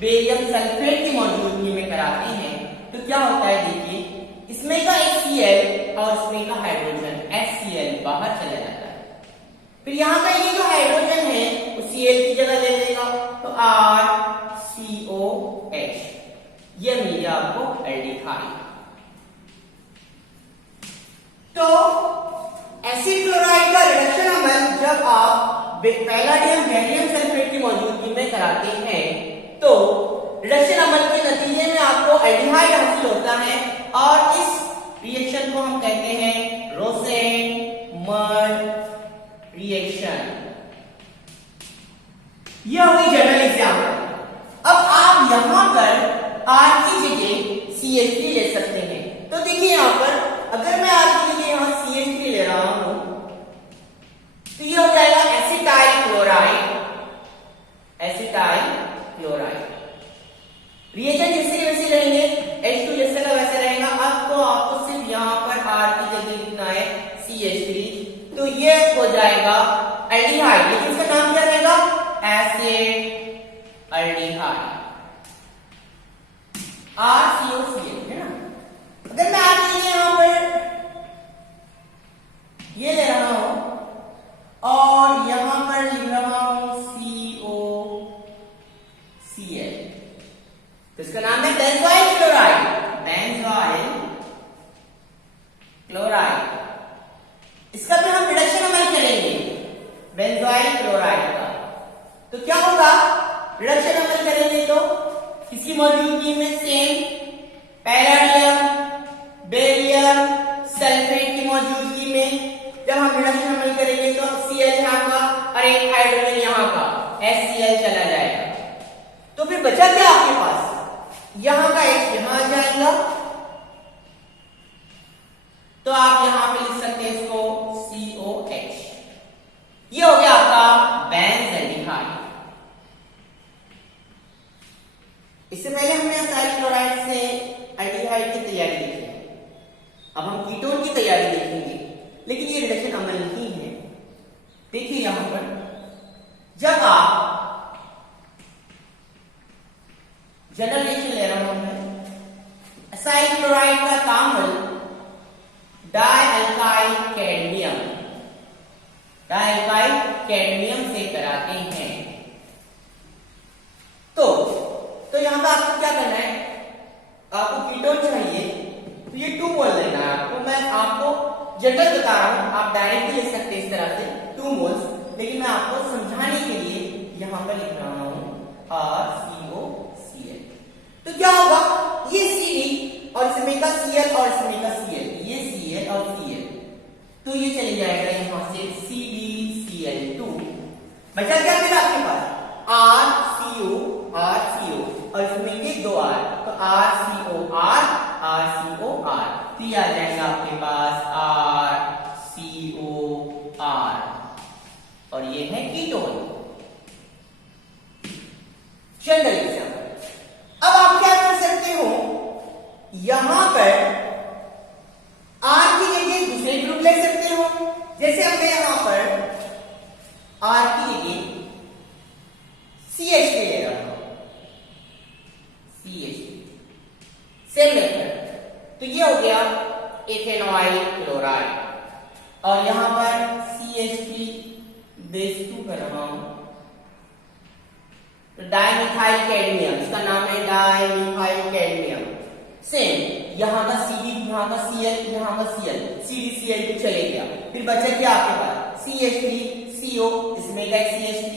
Barium sulphate की मौजूदगी में कराते हैं तो क्या होता है, देखिए इसमें का HCl और इसमें का हाइड्रोजन HCl बाहर चला जाता है। फिर यहाँ का ये जो हाइड्रोजन है वो Cl की जगह ले लेगा तो RCOH, ये मिल गया आपको एल्डिहाइड। तो एसिड क्लोराइड का रिडक्शन अमल जब आप पैलाडियम बेरियम सल्फेट की मौजूदगी में कराते हैं तो रिडक्शन अमल के नतीजे में आपको एल्डिहाइड हासिल होता है और इस रिएक्शन को हम कहते हैं रोसेन-मर्ड रिएक्शन। यह हुई जनरल एग्जाम्पल। अब आप यहां पर R की जगह CH3 ले सकते हैं। तो देखिए यहां पर अगर मैं R की जगह यहां CH3 ले रहा हूं तो ये हो जाएगा acetyl chloride, acetyl chloride. Reagent जैसे वैसे रहेंगे, H2 जैसे का वैसे रहेगा। अब तो आपको सिर्फ यहां पर R की जगह लिखना है CH3, तो ये हो जाएगा एल्डिहाइड। लेकिन इसका नाम क्या रहेगा, एसिड एल्डिहाइड, RCOCl है ना। अगर मैं R की जगह यहां पर ये ले रहा हूं और यहां पर लिख रहा हूं COCl, तो इसका नाम है बेंजोइल क्लोराइड, बेंजोइल क्लोराइड। इसका भी हम रिडक्शन अमल करेंगे बेंजोइल क्लोराइड का। तो क्या होगा, रिडक्शन अमल करेंगे तो किसी मौजूदगी में सेम पैलाडियम बेरियम सल्फेट की मौजूदगी में जब हम रिडक्शन अमल करेंगे तो Cl यहाँ का और एक हाइड्रोजन यहाँ का HCl चला जाएगा। तो फिर बचा क्या आपके पास, यहां का H यहां आ जाएगा, तो आप यहां पे लिख सकते हैं इसको COH। ये हो गया आपका बेंजल्डिहाइड। इससे पहले हमने एसाइल क्लोराइड से एल्डिहाइड की तैयारी देखी है, अब हम कीटोन की तैयारी देखेंगे, लेकिन ये रिडक्शन अमल नहीं है। देखिए यहां पर जब आप जनरल रिएक्शन ले रहा हूं मैं, एसाइल क्लोराइड का तामल डाइअल्काइल कैडमियम, डाइअल्काइल कैडमियम से कराते हैं। तो यहां पर आपको क्या करना है, आपको कीटोन चाहिए तो ये 2 मोल लेना है आपको। मैं आपको जनरल बता रहा हूं, आप डायरेक्ट भी ले सकते हैं इस तरह से 2 मोल्स, लेकिन मैं आपको समझाने के लिए यहां पर लिख रहा हूं RCOCl। तो क्या होगा, ये CD और इसमें का Cl और इसमें का Cl, ये Cl और Cl, तो ये चले जाएगा यहां से CdCl2। बचा क्या फिर आपके पास, RCO और इसमें के 2 R, तो RCOR RCOR, तो ये आ जाएगा आपके पास RCOR और ये है कीटोन। General example. अब आप क्या कर सकते हो, यहां पर R की जगह दूसरे ग्रुप ले सकते हो। जैसे हमने यहां पर R की जगह CH3 ले रहा हूं, CH3 सेम मेथड, तो ये हो गया इथेनॉइल क्लोराइड और यहां पर CH3 बेस 2 कर रहा हूं, तो डाइमिथाइल कैडमियम, इसका नाम है डाइमिथाइल कैडमियम। सेम यहां का CD, यहां का Cl, यहां का Cl, CdCl2 चले गया। फिर बचा क्या आपके पास, CH3CO, इसमें का CH3,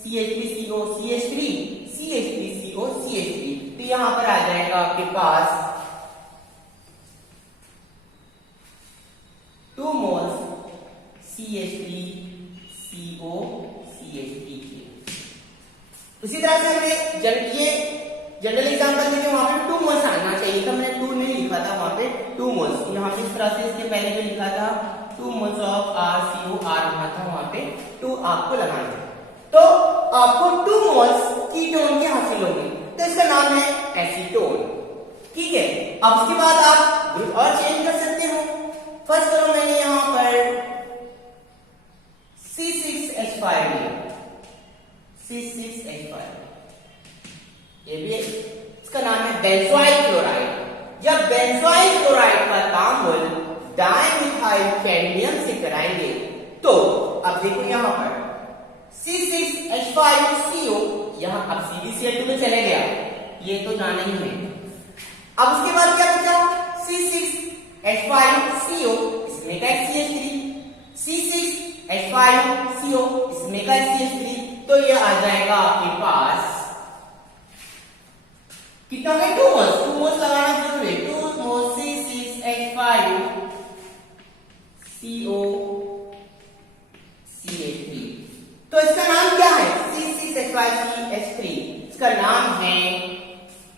CH3CO, CH3, CH3CO, CH3, तो यहां पर आ जाएगा आपके पास 2 मोल्स CH3CO, CH3 के। उसी तरह से हमें ये जनरल एग्जांपल में वहां पे 2 मोल्स आना चाहिए था, मैंने 2 नहीं लिखा था, वहां पे 2 मोल्स, यहां पे इस तरह से इसके पहले भी लिखा था 2 मोल्स ऑफ RCOR वहां था, वहां पे 2 आपको लगाना है, तो आपको 2 मोल्स कीटोन के हासिल होंगे, तो इसका नाम है एसीटोन। ठीक है, अब उसके बाद आप ग्रुप और चेंज कर सकते हो। फर्स्ट करो, मैंने यहां पर C6H5 लिया, C6H5, ये मिथाइल कैडमियम से कराएंगे तो अब देखो यहाँ पर C6H5CO, यहाँ अब CbCl2 में चले गया, ये तो जाना ही है। अब उसके बाद क्या बचा? C6H5CO, इसमें का CH3, C6H5CO, इसमें का CH3, तो ये आ जाएगा आपके पास कितना है? 2 मोल्स। 2 मोल्स लगाना जरूरी है। 2 मोल्स C6H5CO CH3। तो इसका नाम क्या है? C6H5CH3, इसका नाम है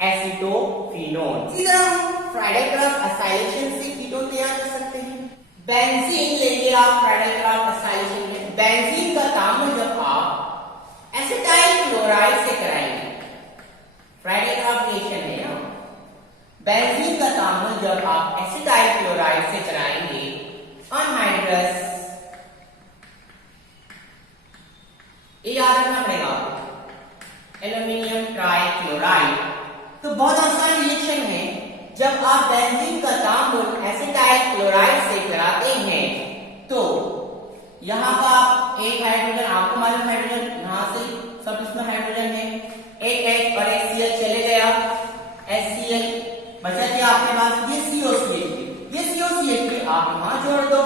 एसीटोफिनोन। इसी तरह हम फ्राइडल क्राफ्ट एसाइलेशन से कीटोन तैयार कर सकते हैं। बेंजीन लेंगे आप फ्राइडल क्राफ्ट एसाइलेशन में। बेंजीन का ताम्र जब आप एसिटाइल क्लोराइड से कराएंगे, फ्राइडल क्राफ्ट रिएक्शन है ना, बेंजीन का ताम्र जब आप एसिटाइल क्लोराइड से कराएंगे अनहाइड्रस, ये याद रखना पड़ेगा आपको, एल्यूमिनियम ट्राइक्लोराइड। तो बहुत आसान रिएक्शन है। जब आप बेंजीन का ताम्र एसिटाइल क्लोराइड से कराते हैं तो यहाँ का एक हाइड्रोजन, आपको मालूम हाइड्रोजन, यहाँ से सब इसमें हाइड्रोजन है, एक और एक Cl चले गया, HCl बचा क्या आपके पास? ये COCH3, ये COCH3 आप यहाँ जोड़ दो,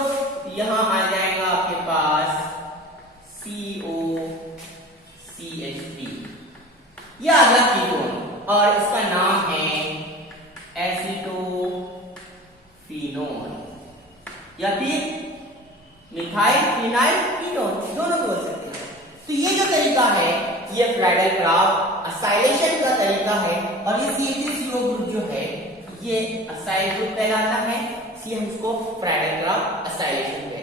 यहाँ आ जाएगा आपके पास COCH3, ये आ गया कीटोन और इसका नाम है एसीटोफिनोन या फिर मिथाइल फिनाइल कीटोन, दोनों बोल सकते हैं। तो ये जो तरीका है ये फ्राइडल क्राफ्ट एसाइलेशन का तरीका है और ये CH3CO ग्रुप जो है ये असाइल ग्रुप कहलाता है, इसलिए हम इसको फ्राइडल क्राफ्ट एसाइलेशन कहते हैं।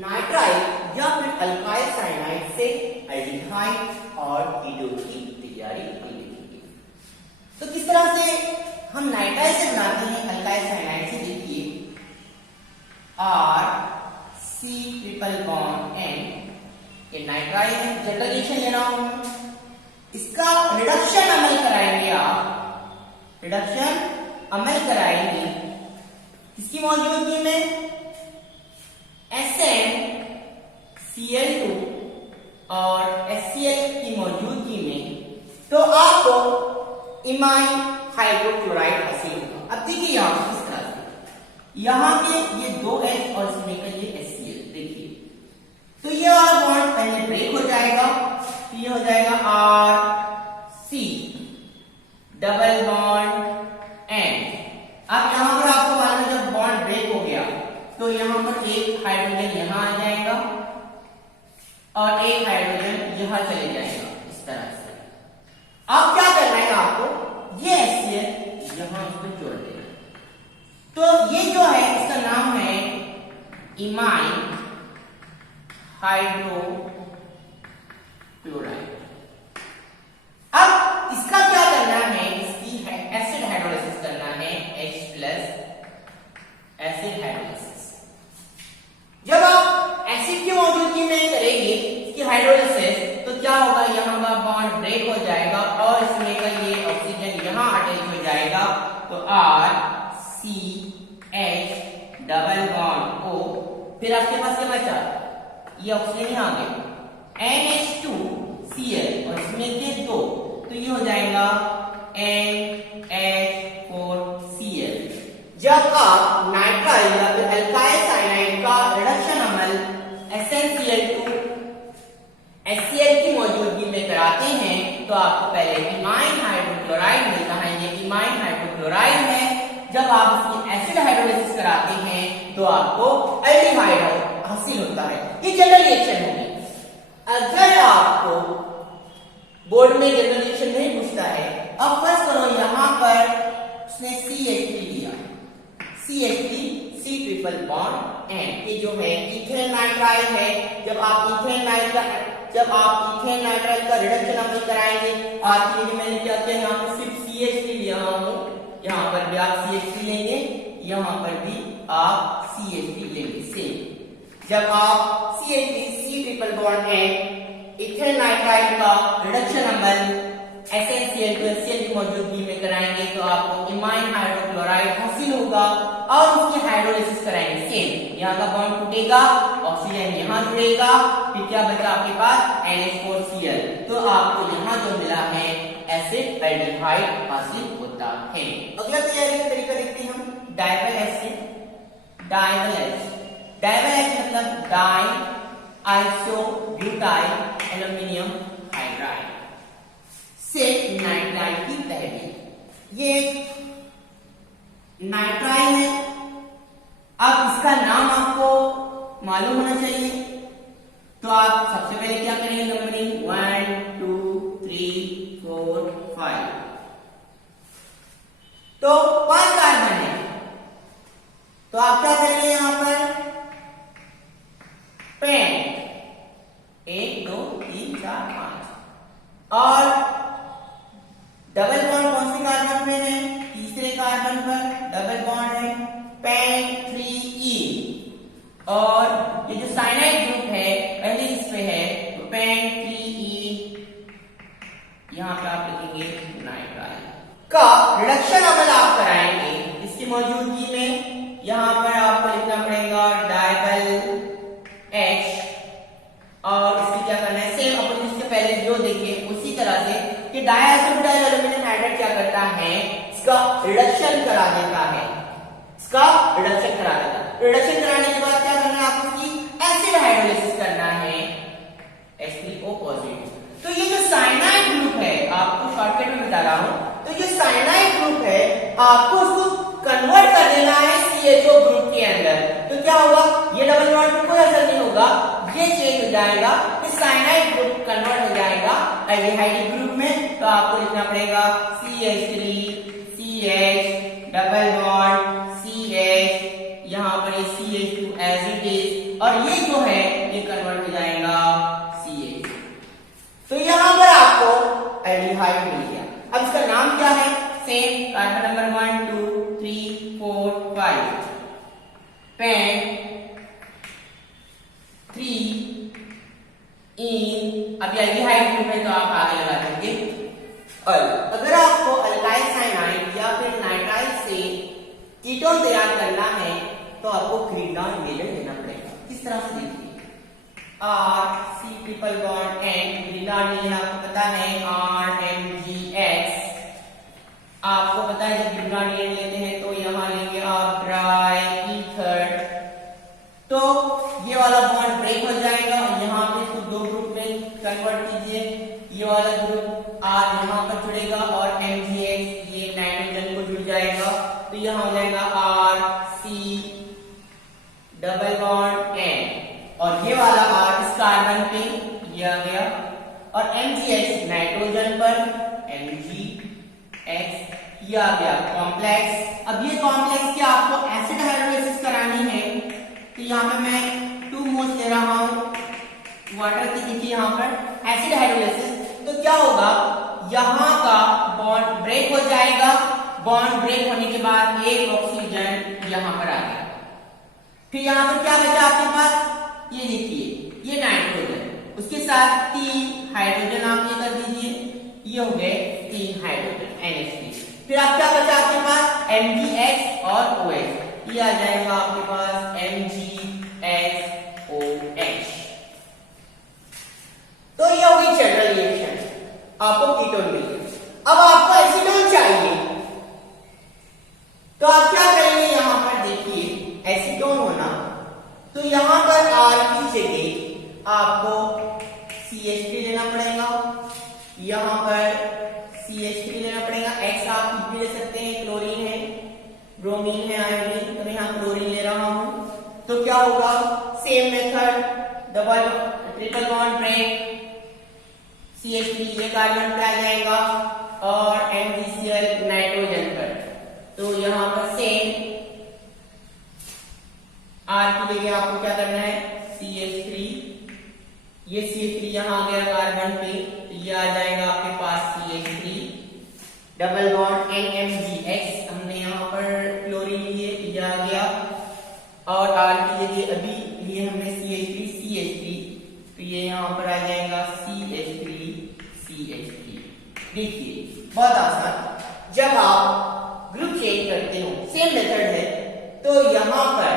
नाइट्राइल या फिर अल्काइल साइनाइड से एल्डिहाइड और कीटोन की तैयारी की। तो किस तरह से हम नाइट्राइल से बनाते हैं अल्काइल साइनाइड से? देखिए R⁻C⁻N, ये नाइट्राइल है, जनरल रिएक्शन ले रहा हूं, इसका रिडक्शन अमल कराएंगे आप, रिडक्शन अमल कराएंगे किसकी मौजूदगी में? SnCl2 और HCl की मौजूदगी में, तो आपको इमाइन हाइड्रोक्लोराइड हासिल होगा। अब देखिए यहाँ पर किस तरह से, यहाँ के ये 2H और इसमें का ये HCl, देखिए तो ये वाला बॉन्ड पहले ब्रेक हो जाएगा, तो ये हो जाएगा RC डबल बॉन्ड N। अब यहाँ पर आपको मालूम है जब बॉन्ड ब्रेक हो गया तो यहाँ पर एक हाइड्रोजन यहाँ आ जाएगा और एक हाइड्रोजन यहाँ चले जाएगा, इस तरह से। अब क्या करना है आपको? ये HCl यहाँ इसको जोड़ देना। तो ये जो है इसका नाम है इमाइन हाइड्रोक्लोराइड। अब इसका क्या करना है? इसकी एसिड हाइड्रोलाइसिस करना है, H+ एसिड हाइड्रोलाइसिस। जब आप एसिड की मौजूदगी में करेंगे इसकी हाइड्रोलाइसिस तो क्या होगा? यहाँ का बॉन्ड ब्रेक हो जाएगा और इसमें का ये ऑक्सीजन यहाँ अटैच हो जाएगा, तो RCH डबल बॉन्ड O, फिर आपके पास क्या बचा? ये ऑक्सीजन यहाँ आ गया, NH2Cl और इसमें के 2, तो ये हो जाएगा NH4Cl। जब आप नाइट्राइल या फिर अल्काइल साइनाइड का रिडक्शन अमल SnCl2 HCl की मौजूदगी में कराते हैं तो आपको पहले इमाइन हाइड्रोक्लोराइड मिलता है, ये इमाइन हाइड्रोक्लोराइड है। जब आप इसकी एसिड हाइड्रोलाइसिस कराते हैं तो आपको एल्डिहाइड हासिल होता है। ये जनरल रिएक्शन होगी। अगर आपको बोर्ड में जनरल रिएक्शन नहीं पूछता है, अब फर्स्ट करो यहाँ पर उसने CH3 लिया, CH3 C triple bond N, ये जो है इथेन नाइट्राइल है। जब आप इथेन नाइट्राइल का रिडक्शन अमल कराएंगे, आपके लिए मैंने क्या किया, यहाँ पर सिर्फ CH3 लिया हूँ, यहाँ पर भी आप CH3 लेंगे, यहाँ पर भी आप CH3 लेंगे सेम। जब आप CH3 C triple bond N ethane nitrile का रिडक्शन अमल SnCl2HCl की मौजूदगी में कराएंगे तो आपको इमाइन हाइड्रोक्लोराइड हासिल होगा और उसकी हाइड्रोलिसिस कराएंगे। सेम यहाँ का बॉन्ड टूटेगा, ऑक्सीजन यहाँ जुड़ेगा, फिर क्या बचा आपके पास NH4Cl, तो आपको यहाँ जो मिला है एसिड एल्डिहाइड हासिल होता है। अगला तैयारी का तरीका देखते हैं हम। DIBAL acid, DIBAL H, DIBAL H मतलब diisobutyl aluminium hydride से नाइट्राइल की तहरीर। ये नाइट्राइल है। अब इसका नाम आपको मालूम होना चाहिए, तो आप सबसे पहले क्या करेंगे, नंबरिंग 1 2 3 4 5, तो 5 कार्बन है, तो आप क्या करेंगे यहां पर पेन 1 2 3 4 5 और डबल बॉन्ड कौन से कार्बन में है, तीसरे कार्बन पर डबल बॉन्ड है पेन 3E, और ये जो साइनाइड ग्रुप है पहले इस पे है तो पेन 3E, यहां पे आप लिखेंगे नाइट्राइल का रिडक्शन अमल आप कराएंगे इसकी मौजूदगी में। यहां पर आपको लिखना पड़ेगा डाइवल H, और इसकी क्या करना है, सेम अपन इसके पहले जो देखे उसी तरह से कि डाइआइसोब्यूटाइल एल्यूमिनियम हाइड्राइड क्या करता है, इसका रिडक्शन करा देता है, इसका रिडक्शन करा देता है। रिडक्शन कराने के बाद क्या करना है, आपको इसकी एसिड हाइड्रोलिसिस करना है H3O पॉजिटिव। तो ये जो साइनाइड ग्रुप है, आपको शॉर्टकट में बता रहा हूं, तो ये साइनाइड ग्रुप है आपको उसको कन्वर्ट कर देना है CHO ग्रुप के अंदर। तो क्या होगा, ये डबल बॉन्ड पे कोई असर नहीं होगा, ये चेंज हो जाएगा, इस साइनाइड ग्रुप कन्वर्ट हो जाएगा एल्डिहाइड ग्रुप में। तो आपको लिखना पड़ेगा CH3 CH double bond CH, यहां पर ये CH2 एज इट इज, और ये जो है ये कन्वर्ट हो जाएगा CH। तो यहां पर आपको एल्डिहाइड मिल गया। अब इसका नाम क्या है, सेम कार्बन नंबर 1 2 3 4 5 पेन 3 इन, अब एल्डिहाइड ग्रुप है तो आप आगे लगा देंगे अल। अगर आपको अल्काइल साइनाइड या फिर नाइट्राइल से कीटोन तैयार करना है तो आपको ग्रीनडाउन रिएजेंट लेना पड़ेगा। किस तरह से देखिए, R C triple bond N, Grignard reagent आपको पता है RMgX। आपको पता है जब ग्रीनडाउन रिएजेंट लेते हैं तो यहाँ लेंगे आप ड्राई ईथर, तो ये वाला बॉन्ड ब्रेक हो जाएगा और यहाँ पे इसको दो ग्रुप में कन्वर्ट कीजिए, ये वाला ग्रुप R यहाँ पर जुड़ेगा और MgX ये नाइट्रोजन को जुड़ जाएगा, तो यहाँ हो जाएगा RC डबल बॉन्ड N, और ये वाला R इस कार्बन पे ये आ गया, और MgX नाइट्रोजन पर MgX ये आ गया कॉम्प्लेक्स। अब ये कॉम्प्लेक्स की आपको एसिड हाइड्रोलिसिस करानी है, तो यहाँ पे मैं 2 मोल्स ले रहा हूं वाटर की, देखिए यहाँ पर एसिड हाइड्रोलिसिस, तो क्या होगा, यहाँ का बॉन्ड ब्रेक हो जाएगा, बॉन्ड ब्रेक होने के बाद एक ऑक्सीजन यहाँ पर आ गया, फिर यहाँ पर क्या बचा आपके पास, ये देखिए ये नाइट्रोजन, उसके साथ 3 हाइड्रोजन आप ये कर दीजिए, ये हो गए 3 हाइड्रोजन NH3, फिर आप क्या बचा आपके पास MgX और OH, ये आ जाएगा आपके पास MgXOH। तो ये होगी जनरल रिएक्शन, आपको कीटोन मिल गया। अब आपको एसीटोन चाहिए, तो आप क्या करेंगे, यहां पर देखिए एसीटोन होना, तो यहां पर R की जगह आपको CH3 लेना पड़ेगा, यहां पर CH3 लेना पड़ेगा, X आप कुछ भी ले सकते हैं, क्लोरीन है, ब्रोमीन है, आयोडीन, तो मैं यहां क्लोरीन ले रहा हूं, तो क्या होगा, same method, double triple bond break, CH3 ये कार्बन पे आ जाएगा और MgCl नाइट्रोजन पर, तो यहां पर सेम R की जगह आपको क्या करना है CH3, ये CH3 यहां आ गया कार्बन पे, ये आ जाएगा आपके पास CH3 डबल बॉन्ड NMgX, हमने यहां पर क्लोरीन लिए, ये आ गया, और R की जगह अभी लिए हमने CH3 तो ये यहां पर आ जाएगा CH3 देखिए जब आप ग्रुप चेंज करते हो, सेम मेथड है, तो यहाँ पर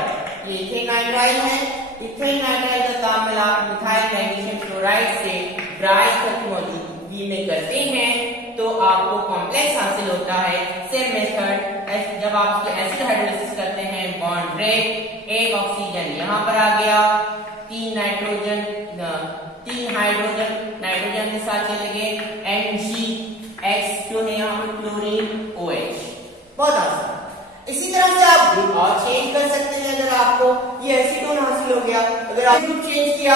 ये इथेन नाइट्राइल है, इथेन नाइट्राइल का काम मिला मिथाइल मैग्नीशियम क्लोराइड से ड्राई तत्व मौजूदगी में करते हैं तो आपको कॉम्प्लेक्स हासिल होता है। सेम मेथड जब आप एसिड हाइड्रोलिसिस करते हैं, बॉन्ड ब्रेक, एक ऑक्सीजन यहाँ पर आ गया, तीन हाइड्रोजन नाइट्रोजन के साथ चले गए, NGX जो है यहाँ पर क्लोरीन OH। बहुत आसान। इसी तरह से आप ग्रुप और चेंज कर सकते हैं। अगर आपको ये एसीटोन हासिल हो गया, अगर आप ग्रुप चेंज किया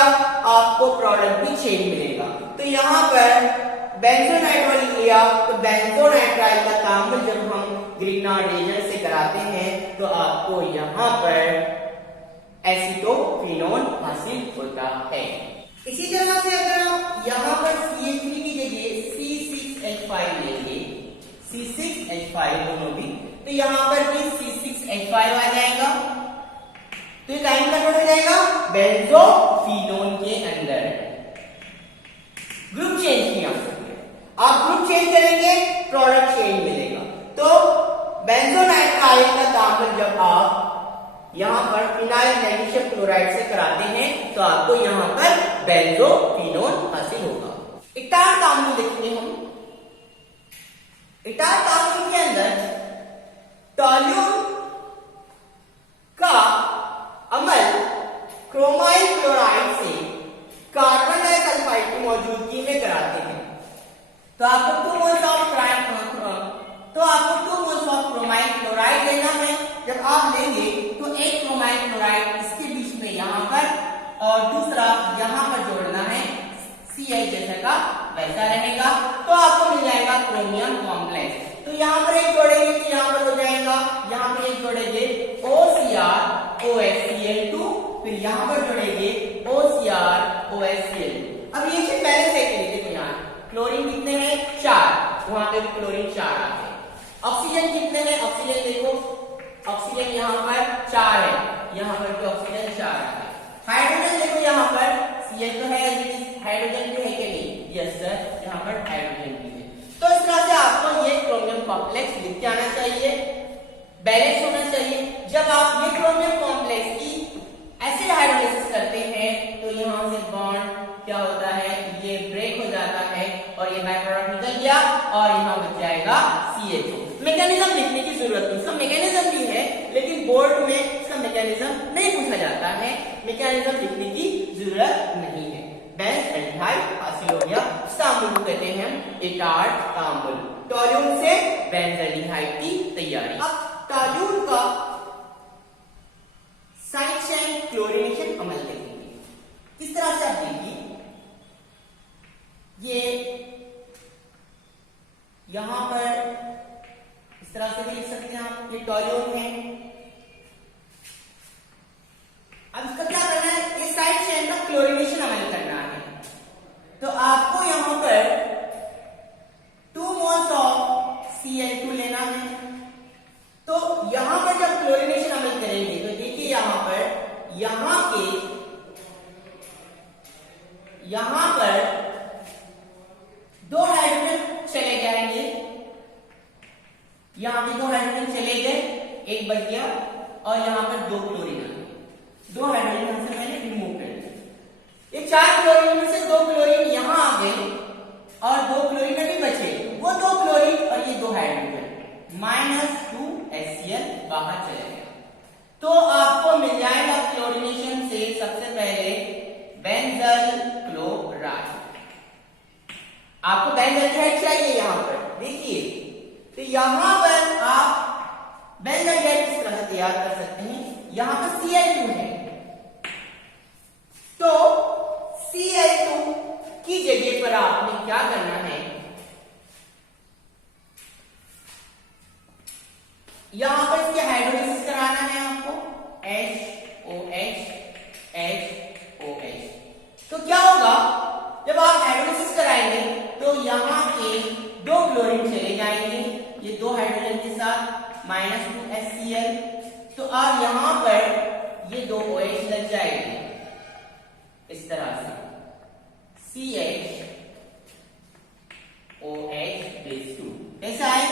आपको प्रोडक्ट भी चेंज मिलेगा। तो यहाँ पर बेंजोनाइट्राइल लिया तो बेंजोनाइट्राइल का काम जब हम ग्रिग्नार्ड एजेंट से कराते हैं तो आपको यहाँ पर एसीटोफिनोन हासिल होता है। इसी तरह से अगर आप यहाँ पर CH3 की जगह C6H5 लेंगे, C6H5 दोनों भी, तो यहाँ पर भी C6H5 आ जाएगा, तो ये टाइम कन्वर्ट हो जाएगा बेंजोफिनोन के अंदर। ग्रुप चेंज नहीं आ सकते, आप ग्रुप चेंज करेंगे प्रोडक्ट चेंज मिलेगा। तो बेंजोनाइट्राइल का काम जब आप यहाँ पर फिनाइल मैग्नीशियम क्लोराइड से कराते हैं तो आपको यहाँ पर बेंजोफिनोन हासिल होगा। इटार तांबुल देखेंगे हम। इटार तांबुल के अंदर टॉल्यूम का अमल क्रोमाइल क्लोराइड से कार्बन डाइसल्फाइड की मौजूदगी में कराते हैं तो आपको 2 मोल्स ऑफ क्रोमाइल क्लोराइड लेना है। जब आप लेंगे तो एक क्रोमाइल क्लोराइड इसके बीच में यहाँ पर और दूसरा यहाँ पर जोड़ना है, CH जैसा का वैसा रहेगा, तो आपको मिल जाएगा क्रोमियम कॉम्प्लेक्स। तो यहाँ पर एक जोड़ेंगे तो यहाँ पर हो जाएगा, यहाँ पर एक जोड़ेंगे OCr OHCl2, फिर यहाँ पर जोड़ेंगे OCr OHCl2। अब ये चीज पहले से करी, देखो यहाँ क्लोरीन कितने हैं 4, वहां पे क्लोरीन 4 आते हैं। ऑक्सीजन कितने हैं, ऑक्सीजन देखो, ऑक्सीजन यहाँ पर 4 है, यहाँ पर भी ऑक्सीजन 4 है। हाइड्रोजन देखो यहाँ पर CH तो है, हाइड्रोजन भी है कि नहीं, यस सर, यहाँ पर हाइड्रोजन भी है। तो इस तरह से आपको ये क्रोमियम कॉम्प्लेक्स लिख के आना चाहिए, बैलेंस होना चाहिए। जब आप ये क्रोमियम कॉम्प्लेक्स की एसिड हाइड्रोलिसिस करते हैं तो यहाँ से बॉन्ड क्या होता है, ये ब्रेक हो जाता है और ये बाय प्रोडक्ट निकल गया और यहाँ बच जाएगा CH2। मैकेनिज्म लिखने की जरूरत नहीं, इसका मैकेनिज्म भी है लेकिन बोर्ड में इसका मैकेनिज्म नहीं पूछा जाता है, मैकेनिज्म लिखने की जरूरत नहीं है। बेंजल्डिहाइड हासिल हो गया, तांबुल को कहते हैं हम इटार तांबुल। टॉल्यूम से बेंजल्डिहाइड की तैयारी। अब टॉल्यूम का साइड चेन क्लोरीनेशन अमल देखेंगे। किस तरह से आप देखिए, ये यहां पर इस तरह से भी लिख सकते हैं आप, ये टॉल्यूम है। अब इसका क्या करना है, इस साइड चेन का क्लोरीनेशन अमल करना है। तो आपको यहां पर 2 मोल्स ऑफ Cl2 लेना है। तो यहां पर जब क्लोरीनेशन अमल करेंगे तो देखिए यहां पर यहां पर 2 हाइड्रोजन चले जाएंगे, यहां पे 2 हाइड्रोजन चले गए, एक बच गया और यहां पर 2 क्लोरीन आ गए। 2 हाइड्रोजन हमसे मैंने रिमूव कर दिया। ये 4 क्लोरीन में से 2 क्लोरीन यहां आ गए और 2 क्लोरीन अभी बचे, वो 2 क्लोरीन और ये 2 हाइड्रोजन -2HCl बाहर चले गए। तो आपको मिल जाएगा क्लोरीनेशन से सबसे पहले बेंजल क्लोराइड। आपको बेंजल्डिहाइड चाहिए यहां पर, देखिए तो यहां पर आप बेंजल्डिहाइड किस तरह से तैयार कर सकते हैं, यहां पर Cl2 है तो Cl2 की जगह पर आपने क्या करना है, यहां पर इसकी हाइड्रोलिसिस कराना है आपको, HOH HOH। तो क्या होगा, जब आप हाइड्रोलिसिस कराएंगे तो यहां के 2 क्लोरीन चले जाएंगे, ये 2 हाइड्रोजन के साथ -2HCl। तो आप यहां पर ये 2 OH लग जाएंगे इस तरह से, CH OH2 ऐसा है।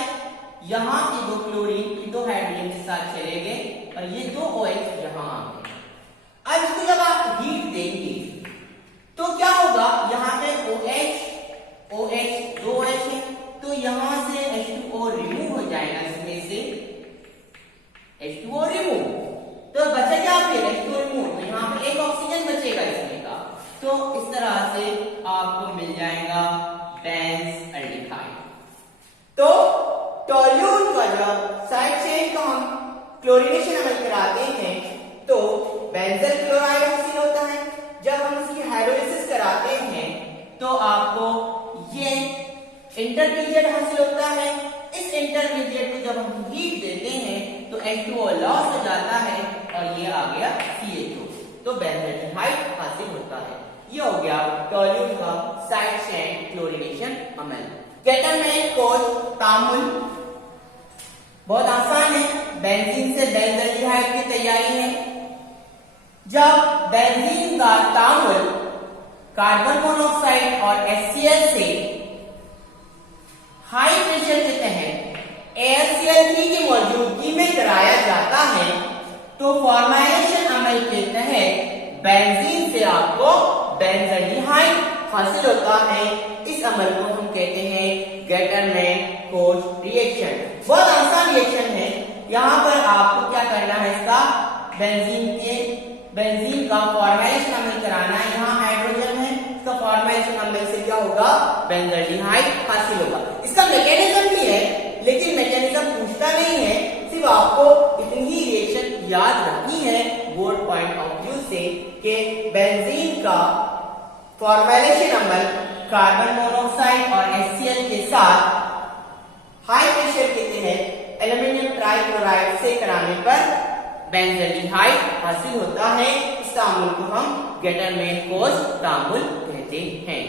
तो इस तरह से आपको मिल जाएगा बेंजल्डिहाइड। तो टोल्यून का जब साइड चेन का हम क्लोरीनेशन अमल कराते हैं तो बेंजल क्लोराइड हासिल होता है। जब हम इसकी हाइड्रोलिसिस कराते हैं तो आपको ये इंटरमीडिएट हासिल होता है। इस इंटरमीडिएट को जब हम हीट देते हैं तो H2O लॉस हो जाता है और ये आ गया CH2, तो बेंजल्डिहाइड हासिल होता है। ये हो गया टोल्यून का साइड चेन क्लोरीनेशन अमल। केटलमैन कोड तामुल बहुत आसान है, बेंजीन से बेंजल्डिहाइड की तैयारी है। जब बेंजीन का तामुल कार्बन मोनोऑक्साइड और HCl से हाई प्रेशर के तहत AlCl3 की मौजूदगी में कराया जाता है तो फॉर्माइलेशन अमल के तहत बेंजीन से आपको बेंजल्डिहाइड हासिल होता है। इस अमल को हम कहते हैं गेटरमैन-कोच रिएक्शन। बहुत आसान रिएक्शन है। यहाँ पर आपको क्या करना है, इसका बेंजीन का फॉर्माइलेशन अमल कराना है। यहाँ हाइड्रोजन है, इसका फॉर्माइलेशन अमल से क्या होगा, बेंजल्डिहाइड हासिल होगा। इसका मैकेनिज्म भी है लेकिन मैकेनिज्म पूछता नहीं है, सिर्फ आपको इतनी ही रिएक्शन याद रखनी है बोर्ड पॉइंट ऑफ व्यू से कि बेंजीन का फॉर्माइलेशन अमल कार्बन मोनोऑक्साइड और HCl के साथ हाई प्रेशर के तहत एल्युमिनियम ट्राइक्लोराइड से कराने पर बेंजल्डिहाइड हासिल होता है। इस तामुल को हम गेटरमैन-कोच तामुल कहते हैं।